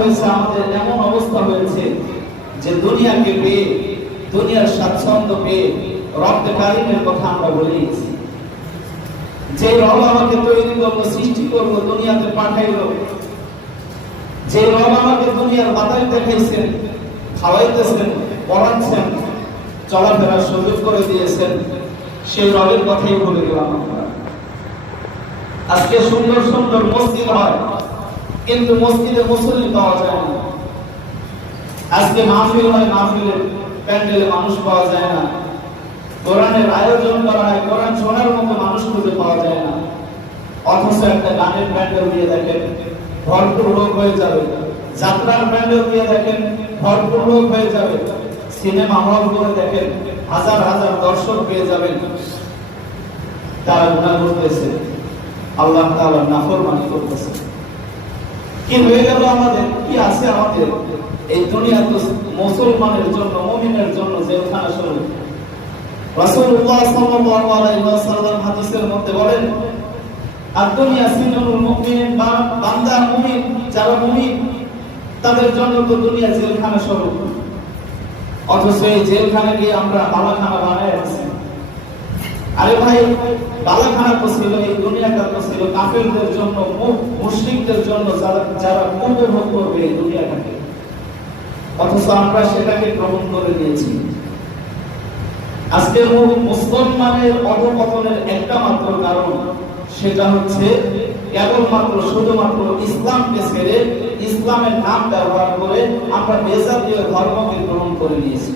আমাদের এমন অবস্থা হয়েছে যে দুনিয়াকে পেয়ে, দুনিয়ার স্বাচ্ছন্দ্য পেয়ে রব্বে কারিমের কথা আমরা বলি। যে রব আমাকে তৈরি করলো, সৃষ্টি করলো, দুনিয়াতে পাঠাইলো, যে রব আমাকে দুনিয়ার বাতাস দেখাইছেন, খাওয়াইতেছেন, পড়াচ্ছেন, চলাফেরার সুযোগ করে দিয়েছেন, সেই রবের কথাই বলে গেলাম আমরা। আজকে সুন্দর সুন্দর মসজিদ হয়, কিন্তু মসজিদে মুসল্লি পাওয়া যায় না। আজকে মাহফিল হয়, মাহফিলের প্যান্ডেলে মানুষ পাওয়া যায় না। কোরআনের আয়োজন করা হয়, কোরআন শোনার মতো মানুষ খুঁজে পাওয়া যায় না। অথচ একটা গানের প্যান্ডেল দিয়ে দেখেন ভরপুর লোক হয়ে যাবে, যাত্রার প্যান্ডেল দিয়ে দেখেন ভরপুর লোক হয়ে যাবে, সিনেমা হল করে দেখেন হাজার হাজার দর্শক পেয়ে যাবেন। তারা গুনাহ করতেছে, আল্লাহ তাআলার নাফরমানি করতেছে। কি হয়ে গেল আমাদের? কি আছে আমাদের? এই দুনিয়া তো মুসলমানের জন্য, মুমিনের জন্য জেলখানা স্বরূপ। রাসূলুল্লাহ সাল্লাল্লাহু আলাইহি ওয়াসাল্লাম হাদিসের মধ্যে বলেন, আদ-দুনিয়া সিজনুল মুমিন, বান্দা মুমিন, যারা মুমিন তাদের জন্য তো দুনিয়া জেলখানা স্বরূপ। অথচ এই জেলখানাকে আমরা বালাখানা বানায় আছি। আরে ভাই, বালাখানা তো ছিল, এই দুনিয়াটা তো ছিল কাফেরদের জন্য, মুশরিকদের জন্য, যারা উপভোগ করবে এই দুনিয়াটাকে। অথচ আমরা সেটাকে গ্রহণ করে নিয়েছি। আজকের মুসলমানের অধঃপতনের একটা মাত্র কারণ, সেটা হচ্ছে কেবলমাত্র শুধুমাত্র ইসলামকে ছেড়ে, ইসলামের নাম ব্যবহার করে আমরা বেজাতীয় ধর্মকে গ্রহণ করে নিয়েছি।